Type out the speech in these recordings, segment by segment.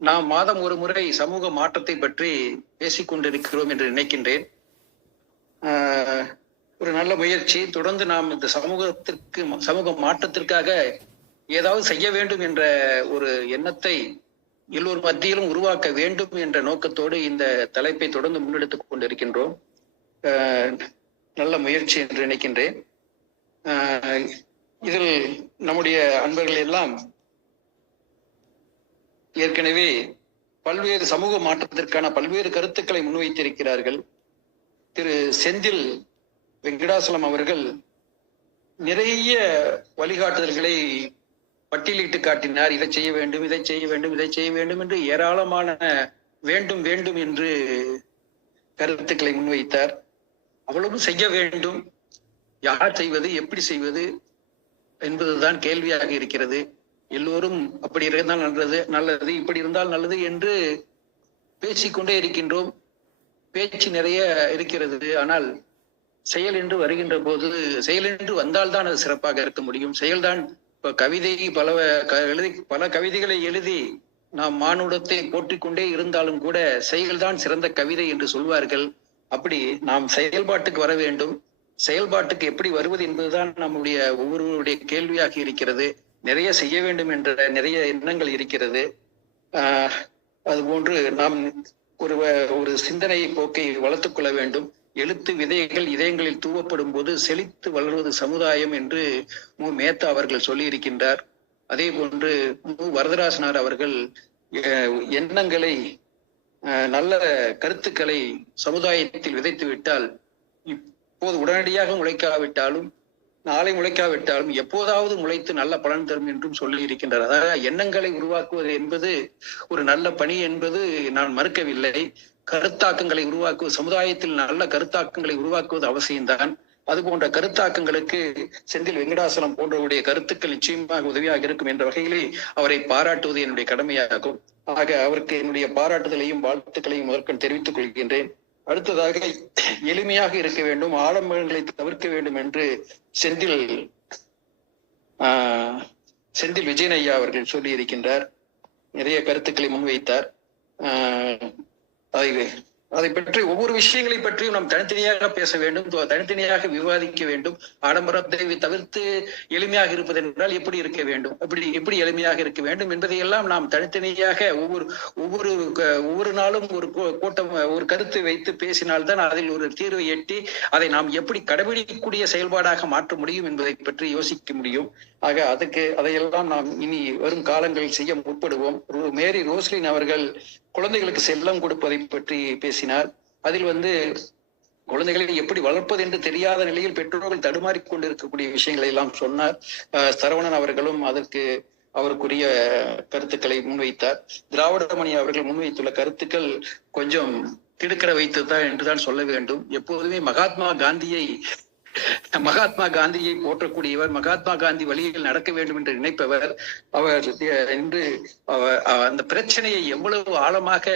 நாம் மாதம் ஒரு முறை சமூக மாற்றத்தை பற்றி பேசிக் கொண்டிருக்கிறோம் என்று நினைக்கின்றேன். ஒரு நல்ல முயற்சி. தொடர்ந்து நாம் இந்த சமூக மாற்றத்திற்காக ஏதாவது செய்ய வேண்டும் என்ற ஒரு எண்ணத்தை எல்லோர் மத்தியிலும் உருவாக்க வேண்டும் என்ற நோக்கத்தோடு இந்த தலைப்பை தொடர்ந்து முன்னெடுத்துக் கொண்டிருக்கின்றோம். நல்ல முயற்சி என்று நினைக்கின்றேன். இதில் நம்முடைய அன்பர்கள் எல்லாம் ஏற்கனவே பல்வேறு சமூக மாற்றத்திற்கான பல்வேறு கருத்துக்களை முன்வைத்திருக்கிறார்கள். திரு செந்தில் வெங்கடாசலம் அவர்கள் நிறைய வழிகாட்டுதல்களை பட்டியலிட்டு காட்டினார். இதை செய்ய வேண்டும், இதை செய்ய வேண்டும், இதை செய்ய வேண்டும் என்று ஏராளமான வேண்டும் வேண்டும் என்று கருத்துக்களை முன்வைத்தார். அவ்வளவு செய்ய வேண்டும். யார் செய்வது, எப்படி செய்வது என்பதுதான் கேள்வியாக இருக்கிறது. எல்லோரும் அப்படி இருந்தால் நல்லது, இப்படி இருந்தால் நல்லது என்று பேசிக்கொண்டே இருக்கின்றோம். பேச்சு நிறைய இருக்கிறது. ஆனால் செயல் என்று வருகின்ற போது, செயல் என்று வந்தால்தான் அது சிறப்பாக இருக்க முடியும். செயல்தான். இப்ப கவிதை பல கவிதைகளை எழுதி நாம் மானுடத்தை போற்றிக்கொண்டே இருந்தாலும் கூட செயல்தான் சிறந்த கவிதை என்று சொல்வார்கள். அப்படி நாம் செயல்பாட்டுக்கு வர வேண்டும். செயல்பாட்டுக்கு எப்படி வருவது என்பதுதான் நம்முடைய ஒவ்வொருவருடைய கேள்வியாக இருக்கிறது. நிறைய செய்ய வேண்டும் என்ற நிறைய எண்ணங்கள் இருக்கிறது. அதுபோன்று நாம் ஒரு சிந்தனை போக்கை வளர்த்துக் கொள்ள வேண்டும். எழுத்து விதைகள் இதயங்களில் தூவப்படும் போது செழித்து வளர்வது சமுதாயம் என்று மு. மேத்தா அவர்கள் சொல்லி இருக்கின்றார். அதே போன்று மு. வரதராசனார் அவர்கள் எண்ணங்களை, நல்ல கருத்துக்களை சமுதாயத்தில் விதைத்து விட்டால் இப்போது உடனடியாக முளைக்காவிட்டாலும் நாளை முளைக்காவிட்டாலும் எப்போதாவது முளைத்து நல்ல பலன் தரும் என்றும் சொல்லி இருக்கின்றார். அதாவது எண்ணங்களை உருவாக்குவது என்பது ஒரு நல்ல பணி என்பது நான் மறுக்கவில்லை. கருத்தாக்கங்களை உருவாக்குவது, சமுதாயத்தில் நல்ல கருத்தாக்கங்களை உருவாக்குவது அவசியம்தான். அது போன்ற கருத்தாக்கங்களுக்கு செந்தில் வெங்கடாசலம் போன்றவருடைய கருத்துக்கள் நிச்சயமாக உதவியாக இருக்கும் என்ற வகையிலே அவரை பாராட்டுவது என்னுடைய கடமையாகும். ஆக அவருக்கு என்னுடைய பாராட்டுதலையும் வாழ்த்துக்களையும் முதற்கண் தெரிவித்துக் கொள்கின்றேன். அடுத்ததாக, எளிமையாக இருக்க வேண்டும், ஆடம்பரங்களை தவிர்க்க வேண்டும் என்று செந்தில் விஜயனையா அவர்கள் சொல்லி இருக்கின்றார். நிறைய கருத்துக்களை முன்வைத்தார். அதை பற்றி ஒவ்வொரு விஷயங்களை பற்றியும் நாம் தனித்தனியாக பேச வேண்டும், தனித்தனியாக விவாதிக்க வேண்டும். ஆடம்பரத்தை தவிர்த்து எளிமையாக இருப்பது என்றால் எப்படி இருக்க வேண்டும், எப்படி எளிமையாக இருக்க வேண்டும் என்பதையெல்லாம் நாம் தனித்தனியாக ஒவ்வொரு நாளும் ஒரு கருத்தை வைத்து பேசினால்தான் அதில் ஒரு தீர்வை எட்டி அதை நாம் எப்படி கடைபிடிக்கக்கூடிய செயல்பாடாக மாற்ற முடியும் என்பதை பற்றி யோசிக்க முடியும். ஆக அதையெல்லாம் நாம் இனி வரும் காலங்களில் செய்ய முற்படுவோம். மேரி ரோஸ்லின் அவர்கள் குழந்தைகளுக்கு செல்லம் கொடுப்பதை பற்றி பேசினார். அதில் குழந்தைகளை எப்படி வளர்ப்பது என்று தெரியாத நிலையில் பெற்றோர்கள் தடுமாறிக் கொண்டிருக்கக்கூடிய விஷயங்களை எல்லாம் சொன்னார். சரவணன் அவர்களும் அவருக்குரிய கருத்துக்களை முன்வைத்தார். திராவிடமணி அவர்கள் முன்வைத்துள்ள கருத்துக்கள் கொஞ்சம் திடுக்கிட வைத்ததுதான் என்றுதான் சொல்ல வேண்டும். எப்போதுமே மகாத்மா காந்தியை போற்றக்கூடியவர், மகாத்மா காந்தி வழியில் நடக்க வேண்டும் என்று நினைப்பவர். அவர் இன்று அந்த பிரச்சனையை எவ்வளவு ஆழமாக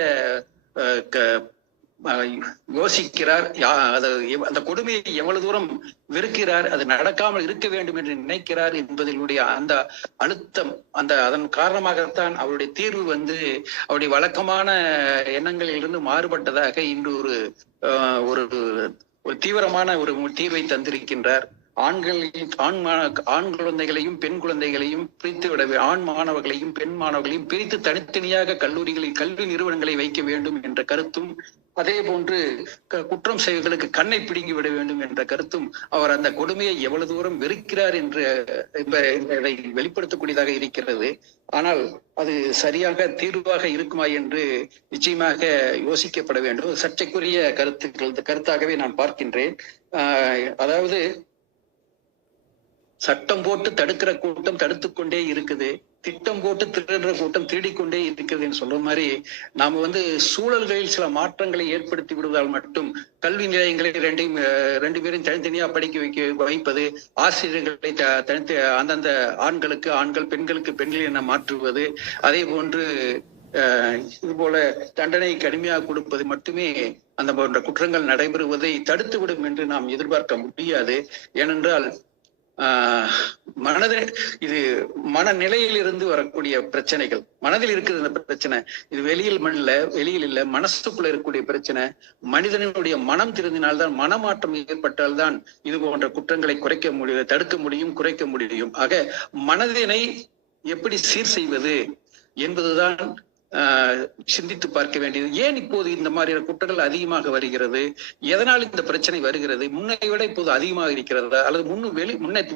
யோசிக்கிறார், அந்த கொடுமையை எவ்வளவு தூரம் வெறுக்கிறார், அது நடக்காமல் இருக்க வேண்டும் என்று நினைக்கிறார் என்பதனுடைய அந்த அழுத்தம், அதன் காரணமாகத்தான் அவருடைய தீர்வு அவருடைய வழக்கமான எண்ணங்களில் இருந்து மாறுபட்டதாக இன்று ஒரு தீவிரமான ஒரு தீர்வை தந்திருக்கின்றார். ஆண் குழந்தைகளையும் பெண் குழந்தைகளையும் பிரித்து விட, ஆண் மாணவர்களையும் பெண் மாணவர்களையும் பிரித்து தனித்தனியாக கல்வி நிறுவனங்களை வைக்க வேண்டும் என்ற கருத்தும், அதே போன்று குற்றம் செய்வர்களுக்கு கண்ணை பிடுங்கி விட வேண்டும் என்ற கருத்தும், அவர் அந்த கொடுமையை எவ்வளவு தூரம் வெறுக்கிறார் என்று வெளிப்படுத்தக்கூடியதாக இருக்கிறது. ஆனால் அது சரியாக தீர்வாக இருக்குமா என்று நிச்சயமாக யோசிக்கப்பட வேண்டும். சர்ச்சைக்குரிய கருத்தாகவே நான் பார்க்கின்றேன். அதாவது சட்டம் போட்டு தடுக்கிற கூட்டம் தடுத்துக்கொண்டே இருக்குது, திட்டம் போட்டு திருடுற கூட்டம் திருடிக்கொண்டே இருக்குதுன்னு சொல்ற மாதிரி நாம சூழல்களில் சில மாற்றங்களை ஏற்படுத்தி விடுவதால் மட்டும் கல்வி நிலையங்களை ரெண்டு பேரும் தனித்தனியா படிக்க வைப்பது, ஆசிரியர்களை அந்தந்த ஆண்களுக்கு ஆண்கள், பெண்களுக்கு பெண்கள் என மாற்றுவது, அதே போன்று இது போல தண்டனை கடுமையாக கொடுப்பது மட்டுமே அந்த போன்ற குற்றங்கள் நடைபெறுவதை தடுத்துவிடும் என்று நாம் எதிர்பார்க்க முடியாது. ஏனென்றால் இது மனநிலையில் இருந்து வரக்கூடிய பிரச்சனைகள். மனதில் இருக்கிற இந்த பிரச்சனை இது வெளியில் இல்ல, மனசுக்குள்ள இருக்கக்கூடிய பிரச்சனை. மனிதனுடைய மனம் திருந்தினால்தான், மனமாற்றம் ஏற்பட்டால்தான் இது போன்ற குற்றங்களை குறைக்க முடியும், தடுக்க முடியும், குறைக்க முடியும். ஆக மனதினை எப்படி சீர் செய்வது என்பதுதான் சிந்தித்து பார்க்க வேண்டியது. ஏன் இப்போது இந்த மாதிரியான குற்றங்கள் அதிகமாக வருகிறது? எதனால் இந்த பிரச்சனை வருகிறது? முன்னை விட இப்போது அதிகமாக இருக்கிறதா, அல்லது முன்ன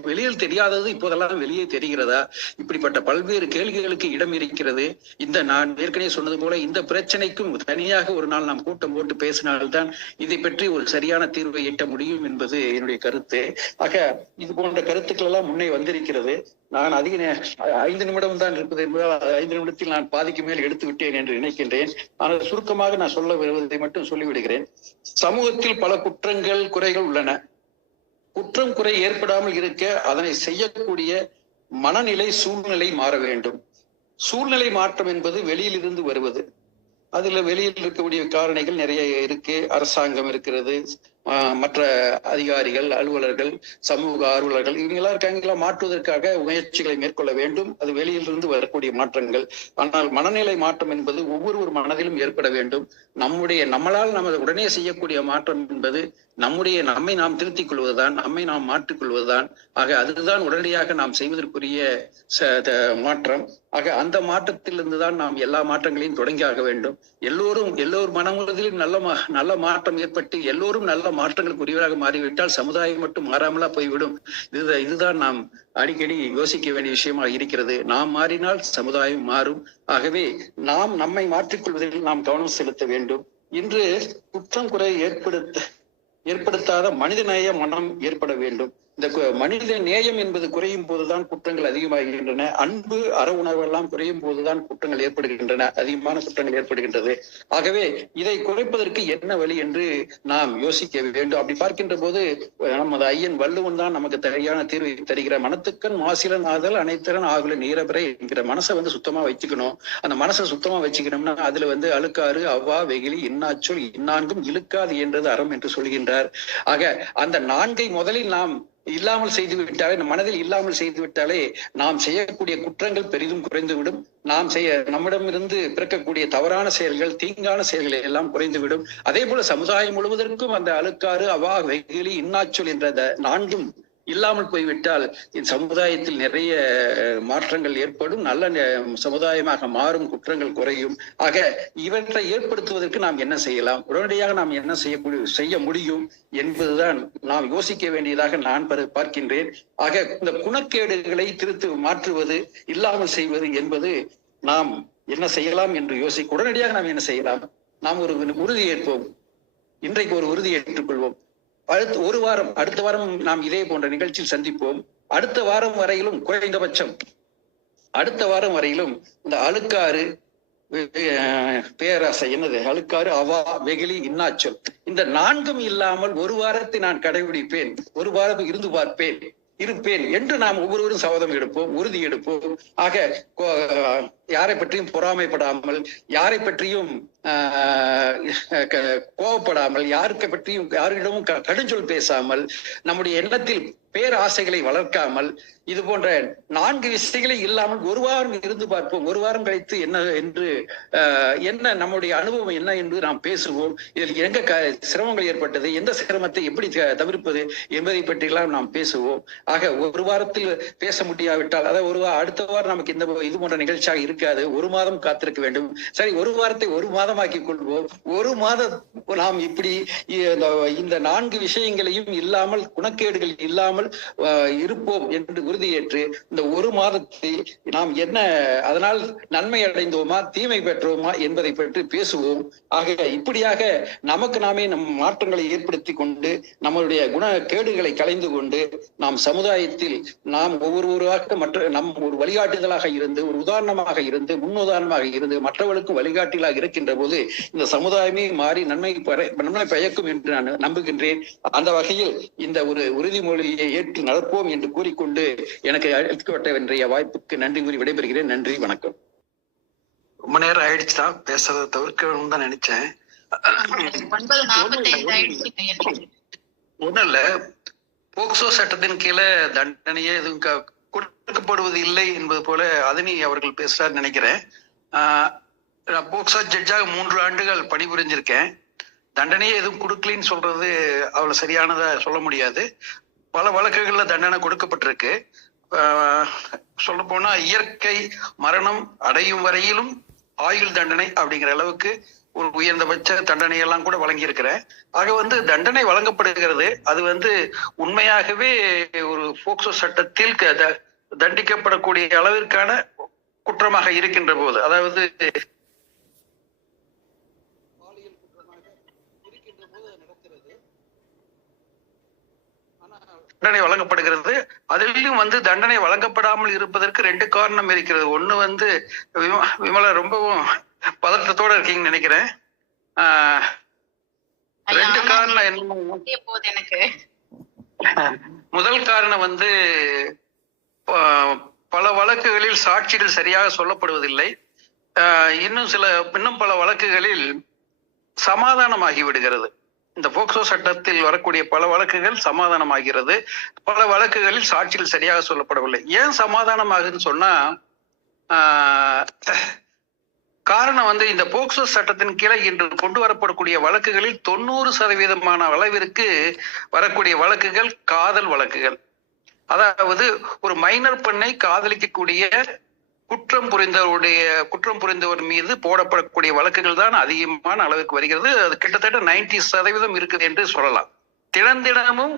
வெளியில் தெரியாதது இப்போதெல்லாம் வெளியே தெரிகிறதா? இப்படிப்பட்ட பல்வேறு கேள்விகளுக்கு இடம் இருக்கிறது. நான் ஏற்கனவே சொன்னது போல இந்த பிரச்சனைக்கும் தனியாக ஒரு நாள் நாம் கூட்டம் போட்டு பேசினால்தான் இதை பற்றி ஒரு சரியான தீர்வை எட்ட முடியும் என்பது என்னுடைய கருத்து. ஆக இது போன்ற கருத்துக்கள் எல்லாம் முன்னே வந்திருக்கிறது. நான் அதிக 5 நிமிடம் தான் இருப்பது என்பதால் 5 நிமிடத்தில் நான் பாதிக்கு மேல் எடுத்து விட்டேன் என்று நினைக்கின்றேன். ஆனால் சுருக்கமாக நான் சொல்ல வருவதை மட்டும் சொல்லிவிடுகிறேன். சமூகத்தில் பல குற்றங்கள், குறைகள் உள்ளன. குற்றம், குறை ஏற்படாமல் இருக்க அதனை செய்யக்கூடிய மனநிலை, சூழ்நிலை மாற வேண்டும். சூழ்நிலை மாற்றம் என்பது வெளியில் இருந்து வருவது. அதுல வெளியில் இருக்கக்கூடிய காரணிகள் நிறைய இருக்கு. அரசாங்கம் இருக்கிறது, மற்ற அதிகாரிகள், அலுவலர்கள், சமூக ஆர்வலர்கள், இவங்க எல்லாம் இருக்காங்களா, மாற்றுவதற்காக முயற்சிகளை மேற்கொள்ள வேண்டும். அது வெளியிலிருந்து வரக்கூடிய மாற்றங்கள். ஆனால் மனநிலை மாற்றம் என்பது ஒவ்வொரு மனதிலும் ஏற்பட வேண்டும். நம்மளால் நமது உடனே செய்யக்கூடிய மாற்றம் என்பது நம்மை நாம் திருத்திக் கொள்வதுதான், நம்மை நாம் மாற்றிக்கொள்வதுதான். ஆக அதுதான் உடனடியாக நாம் செய்வதற்குரிய மாற்றம். ஆக அந்த மாற்றத்திலிருந்து தான் நாம் எல்லா மாற்றங்களையும் தொடங்கியாக வேண்டும். எல்லோரும் மனமுறையிலும் நல்ல மாற்றம் ஏற்பட்டு எல்லோரும் நல்ல மாற்றங்களுக்கு உரியவராக மாறிவிட்டால் சமுதாயம் மட்டும் மாறாமலா போய்விடும். இதுதான் நாம் அடிக்கடி யோசிக்க வேண்டிய விஷயமாக இருக்கிறது. நாம் மாறினால் சமுதாயம் மாறும். ஆகவே நாம் நம்மை மாற்றிக்கொள்வதில் நாம் கவனம் செலுத்த வேண்டும். இன்று குற்றம் குறை ஏற்படுத்தாத மனிதநேய மனம் ஏற்பட வேண்டும். இந்த மனித நேயம் என்பது குறையும் போதுதான் குற்றங்கள் அதிகமாகின்றன. அன்பு, அற உணர்வு எல்லாம் குறையும் போதுதான் குற்றங்கள் ஏற்படுகின்றன, அதிகமான குற்றங்கள் ஏற்படுகின்றது. ஆகவே இதை குறைப்பதற்கு என்ன வழி என்று நாம் யோசிக்க வேண்டும். அப்படி பார்க்கின்ற போது நமது ஐயன் வள்ளுவன் தான் நமக்கு சரியான தீர்வை தருகிற. மனத்துக்கண் மாசிலன் ஆதல் அனைத்திறன் ஆகுல நீரபிறை என்கிற மனசை சுத்தமா வச்சுக்கணும். அந்த மனசை சுத்தமா வச்சுக்கணும்னா அதுல அழுக்காறு, அவ்வா, வெகிலி, இன்னாச்சொல், இந்நான்கும் இழுக்காது என்றது அறம் என்று சொல்கின்றார். ஆக அந்த 4 முதலில் நாம் இல்லாமல் செய்து விட்டாலே, மனதில் இல்லாமல் செய்து விட்டாலே நாம் செய்யக்கூடிய குற்றங்கள் பெரிதும் குறைந்துவிடும். நம்மிடமிருந்து பிறக்கக்கூடிய தவறான செயல்கள், தீங்கான செயல்கள் எல்லாம் குறைந்துவிடும். அதே போல சமுதாயம் முழுவதற்கும் அந்த அழுக்காறு, அவா, வெகுளி, இன்னாச்சொல் என்ற 4ம் இல்லாமல் போய்விட்டால் இந்த சமுதாயத்தில் நிறைய மாற்றங்கள் ஏற்படும். நல்ல சமுதாயமாக மாறும், குற்றங்கள் குறையும். ஆக இவற்றை ஏற்படுத்துவதற்கு நாம் என்ன செய்யலாம், உடனடியாக நாம் என்ன செய்ய முடியும் என்பதுதான் நாம் யோசிக்க வேண்டியதாக நான் பார்க்கின்றேன். ஆக இந்த குணக்கேடுகளை மாற்றுவது, இல்லாமல் செய்வது என்பது நாம் என்ன செய்யலாம் என்று உடனடியாக நாம் என்ன செய்யலாம்? நாம் ஒரு உறுதி ஏற்போம். இன்றைக்கு ஒரு உறுதி ஏற்றுக்கொள்வோம். அடுத்த வாரம் நாம் இதே போன்ற நிகழ்ச்சியில் சந்திப்போம். அடுத்த வாரம் வரையிலும், குறைந்தபட்சம் அடுத்த வாரம் வரையிலும் இந்த அழுக்காறு, பேராசை, அழுக்காறு, அவா, வெகுளி, இன்னாச்சொல் இந்த 4ம் இல்லாமல் ஒரு வாரத்தை நான் கடைபிடிப்பேன், ஒரு வாரம் இருந்து இருப்பேன் என்று நாம் ஒவ்வொருவரும் சபதம் எடுப்போம், உறுதி எடுப்போம். ஆக யாரை பற்றியும் பொறாமைப்படாமல், யாரை பற்றியும் கோபப்படாமல், யாரிடமும் கடுஞ்சொல் பேசாமல், நம்முடைய எண்ணத்தில் பேராசைகளை வளர்க்காமல், இது போன்ற 4 விஷயங்களை இல்லாமல் ஒரு வாரம் இருந்து பார்ப்போம். ஒரு வாரம் கழித்து என்ன நம்முடைய அனுபவம் என்ன என்று நாம் பேசுவோம். இதில் எங்க சிரமங்கள் ஏற்பட்டது, எந்த சிரமத்தை எப்படி தவிர்ப்பது என்பதை பற்றியெல்லாம் நாம் பேசுவோம். ஆக ஒரு வாரத்தில் பேச முடியாவிட்டால், அதாவது அடுத்த வாரம் நமக்கு இது போன்ற நிகழ்ச்சியாக இருக்காது. ஒரு மாதம் காத்திருக்க வேண்டும். சரி, ஒரு வாரத்தை ஒரு மாதமாக்கி கொள்வோம். ஒரு மாதம் நாம் இப்படி இந்த 4 விஷயங்களையும் இல்லாமல், குணக்கேடுகள் இல்லாமல் இருப்போம் என்று உறுதியேற்று இந்த ஒரு மாதத்தை நாம் அதனால் நன்மை அடைந்தோமா, தீமை பெற்றோமா என்பதை பற்றி பேசுவோம். ஆக இப்படியாக நமக்கு நாமே நம் மாற்றங்களை ஏற்படுத்தி கொண்டு, நம்மளுடைய குணக்கேடுகளை களைந்து கொண்டு, நாம் சமுதாயத்தில் நாம் ஒவ்வொருவராக ஒரு வழிகாட்டுதலாக இருந்து, ஒரு உதாரணமாக இருந்து, முன்னுதாரணமாக இருந்து, மற்றவர்களுக்கும் வழிகாட்டிலாக இருக்கின்ற போது இந்த சமுதாயமே மாறி நன்மை பயக்கும் என்று நான் நம்புகின்றேன். அந்த வகையில் இந்த ஒரு உறுதிமொழியை ஏற்று நடப்போம் என்று கூறிக்கொண்டு எனக்கு அளிக்கப்பட்ட இன்றைய வாய்ப்புக்கு நன்றி கூறி விடைபெறுகிறேன். நன்றி, வணக்கம். ரொம்ப நேரம் ஆயிடுச்சுதான், பேசுறதை தவிர்க்கணும்னு தான் நினைச்சேன். ஒண்ணும் இல்ல, போக்சோ சட்டத்தின் கீழே தண்டனையே எதுவும் கொடுக்கப்படுவது இல்லை என்பது போல அதனி அவர்கள் பேசுறாரு நினைக்கிறேன். நான் போக்சோ ஜட்ஜாக 3 ஆண்டுகள் பணிபுரிஞ்சிருக்கேன். தண்டனையே எதுவும் கொடுக்கலன்னு சொல்றது அவ்வளவு சரியானதா சொல்ல முடியாது. பல வழக்குகள்ல தண்டனை கொடுக்கப்பட்டிருக்கு. சொல்ல போனா இயற்கை மரணம் அடையும் வரையிலும் ஆயுள் தண்டனை அப்படிங்கிற அளவுக்கு ஒரு உயர்ந்தபட்ச தண்டனை எல்லாம் கூட வழங்கி இருக்கிறேன். ஆக தண்டனை வழங்கப்படுகிறது. அது உண்மையாகவே ஒரு போக்சோ சட்டத்தில் தண்டிக்கப்படக்கூடிய அளவிற்கான குற்றமாக இருக்கின்ற போது, அதாவது பாலியல் குற்றமாக இருக்கின்ற போது நடக்கிறது. தண்டனை வழங்கப்படுகிறது. அதிலும் தண்டனை வழங்கப்படாமல் இருப்பதற்கு 2 காரணம் இருக்கிறது. ஒண்ணு விமலா ரொம்பவும் பதற்றத்தோட இருக்கீங்கன்னு நினைக்கிறேன். 2 காரணம் என்ன? முதல் காரணம் பல வழக்குகளில் சாட்சிகள் சரியாக சொல்லப்படுவதில்லை. இன்னும் பல வழக்குகளில் சமாதானமாகி விடுகிறது. இந்த போக்சோ சட்டத்தில் வரக்கூடிய பல வழக்குகள் சமாதானமாகிறது. பல வழக்குகளில் சாட்சிகள் சரியாக சொல்லப்படவில்லை. ஏன் சமாதானமாகுதுன்னு சொன்னா, காரணம் இந்த போக்சோ சட்டத்தின் கீழே இன்று கொண்டு வரப்படக்கூடிய வழக்குகளில் 90% அளவிற்கு வரக்கூடிய வழக்குகள் காதல் வழக்குகள். அதாவது ஒரு மைனர் பெண்ணை காதலிக்கக்கூடிய குற்றம் புரிந்தவர் மீது போடப்படக்கூடிய வழக்குகள் தான் அதிகமான அளவுக்கு வருகிறது. அது கிட்டத்தட்ட 90% இருக்குது என்று சொல்லலாம். தினமும்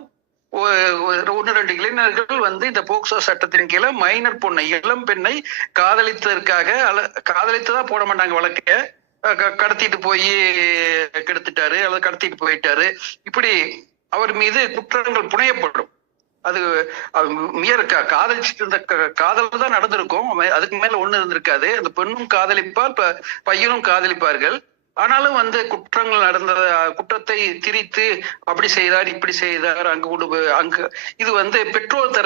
1-2 இளைஞர்கள் இந்த போக்சோ சட்டத்தின் கீழே மைனர் பொண்ணை, இளம் பெண்ணை காதலித்ததற்காக காதலித்துதான் போட மாட்டாங்க வழக்க, கடத்திட்டு போய் கெடுத்துட்டாரு அல்லது கடத்திட்டு போயிட்டாரு, இப்படி அவர் மீது குற்றங்கள் புனையப்படும். அது காதலிச்சுட்டு இருந்த காதல் தான் நடந்திருக்கும். அதுக்கு மேல ஒண்ணு இருந்திருக்காது. அந்த பெண்ணும் காதலிப்பார், பையனும் காதலிப்பார்கள். ஆனாலும் குற்றங்கள் நடந்த குற்றத்தை திரித்து அப்படி செய்தார், இப்படி செய்தார், அங்கு இது பெற்றோர்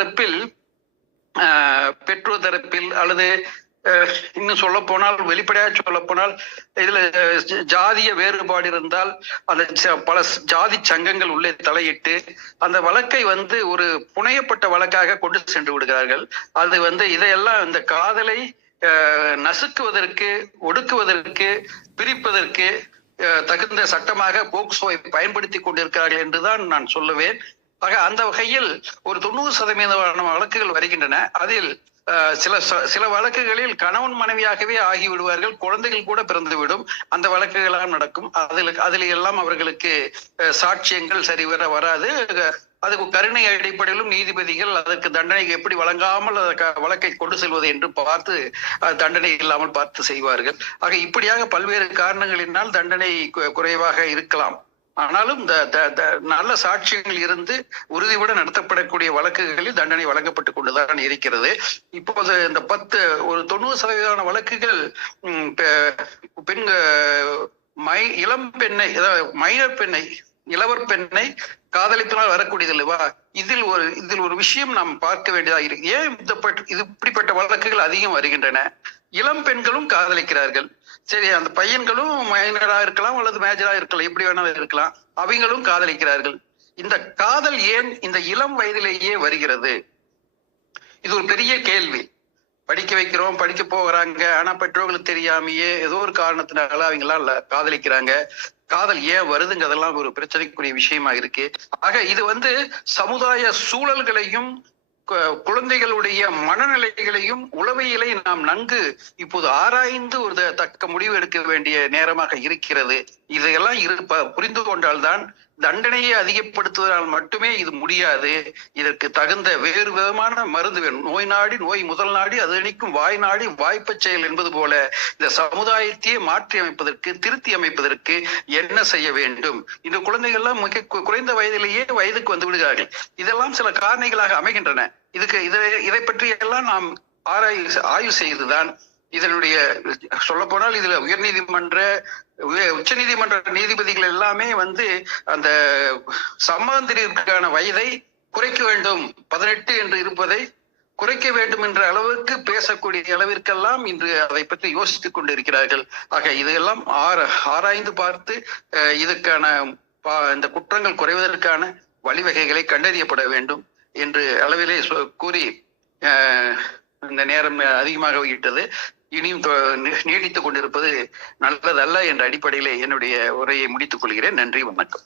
தரப்பில் அல்லது இன்னும் சொல்ல போனால், வெளிப்படையாக சொல்ல போனால், இதுல ஜாதிய வேறுபாடு இருந்தால் அந்த பல ஜாதி சங்கங்கள் உள்ளே தலையிட்டு அந்த வழக்கை ஒரு புனையப்பட்ட வழக்காக கொண்டு சென்று விடுகிறார்கள். அது இதையெல்லாம் இந்த காதலை நசுக்குவதற்கு, ஒடுக்குவதற்கு, பிரிப்பதற்கு தகுந்த சட்டமாக போக்சோவை பயன்படுத்தி கொண்டிருக்கிறார்கள் என்றுதான் நான் சொல்லுவேன். ஆக அந்த வகையில் ஒரு 90% வழக்குகள் வருகின்றன. அதில் சில வழக்குகளில் கணவன் மனைவியாகவே ஆகிவிடுவார்கள், குழந்தைகள் கூட பிறந்துவிடும். அந்த வழக்குகளாக நடக்கும். அதில் எல்லாம் அவர்களுக்கு சாட்சியங்கள் சரிவர வராது. அதுக்கு கருணை அடிப்படையிலும் நீதிபதிகள் அதற்கு தண்டனை எப்படி வழங்காமல் வழக்கை கொண்டு செல்வது என்று பார்த்து தண்டனை இல்லாமல் பார்த்து செய்வார்கள். ஆக இப்படியாக பல்வேறு காரணங்களினால் தண்டனை குறைவாக இருக்கலாம். ஆனாலும் நல்ல சாட்சியங்கள் இருந்து உறுதியுடன் நடத்தப்படக்கூடிய வழக்குகளில் தண்டனை வழங்கப்பட்டு கொண்டுதான் இருக்கிறது. இப்போது இந்த 90% வழக்குகள் இளம் பெண்ணை, மைனர் பெண்ணை, இளவர் பெண்ணை காதலிப்பினால் வரக்கூடியது இல்லவா? இதில் ஒரு விஷயம் நாம் பார்க்க வேண்டியதாக இருக்கு. ஏன் இப்படிப்பட்ட வழக்குகள் அதிகம் வருகின்றன? இளம் பெண்களும் காதலிக்கிறார்கள். சரி, அந்த பையன்களும் மைனரா இருக்கலாம் அல்லது மேஜரா இருக்கலாம், எப்படி வேணாலும் இருக்கலாம், அவங்களும் காதலிக்கிறார்கள். இந்த காதல் ஏன் இந்த இளம் வயதிலேயே வருகிறது? இது ஒரு பெரிய கேள்வி. படிக்க வைக்கிறோம், படிக்க போகிறாங்க, ஆனா பெற்றோர்களுக்கு தெரியாமையே ஏதோ ஒரு காரணத்தினால அவங்களாம் காதலிக்கிறாங்க. காதல் ஏன் வருதுங்க, அதெல்லாம் ஒரு பிரச்சனைக்குரிய விஷயமா இருக்கு. ஆக இது சமுதாய சூழல்களையும் குழந்தைகளுடைய மனநிலைகளையும் உளவியலை நாம் நன்கு இப்போது ஆராய்ந்து ஒரு தக்க முடிவு எடுக்க வேண்டிய நேரமாக இருக்கிறது. இதையெல்லாம் புரிந்து கொண்டால்தான் தண்டனையை அதிகப்படுத்துவதால் மட்டுமே இது முடியாது. இதற்கு தகுந்த வேறு விதமான மருந்து வேணும். நோய் நாடி நோய் முதல் நாடி அது அணிக்கும் வாய் நாடி வாய்ப்பச் செயல் என்பது போல இந்த சமுதாயத்தையே மாற்றி அமைப்பதற்கு, திருத்தி அமைப்பதற்கு என்ன செய்ய வேண்டும்? இந்த குழந்தைகள்லாம் மிக குறைந்த வயதிலேயே வயதுக்கு வந்து விடுகிறார்கள். இதெல்லாம் சில காரணிகளாக அமைகின்றன. இதை பற்றி எல்லாம் நாம் ஆய்வு செய்துதான் இதனுடைய சொல்ல போனால் இதுல உச்ச நீதிமன்ற நீதிபதிகள் எல்லாமே அந்த சம்பந்தத்திற்கான வயதை குறைக்க வேண்டும், 18 என்று இருப்பதை குறைக்க வேண்டும் என்ற அளவுக்கு பேசக்கூடிய அளவிற்கெல்லாம் இன்று அதை பற்றி யோசித்துக் கொண்டிருக்கிறார்கள். ஆக இதையெல்லாம் ஆராய்ந்து பார்த்து இதுக்கான இந்த குற்றங்கள் குறைவதற்கான வழிவகைகளை கண்டறியப்பட வேண்டும் என்று அளவிலே கூறி இந்த நேரம் அதிகமாக விட்டது. இனியும் நீடித்துக் கொண்டிருப்பது நல்லதல்ல என்ற அடிப்படையிலே என்னுடைய உரையை முடித்துக் கொள்கிறேன். நன்றி, வணக்கம்.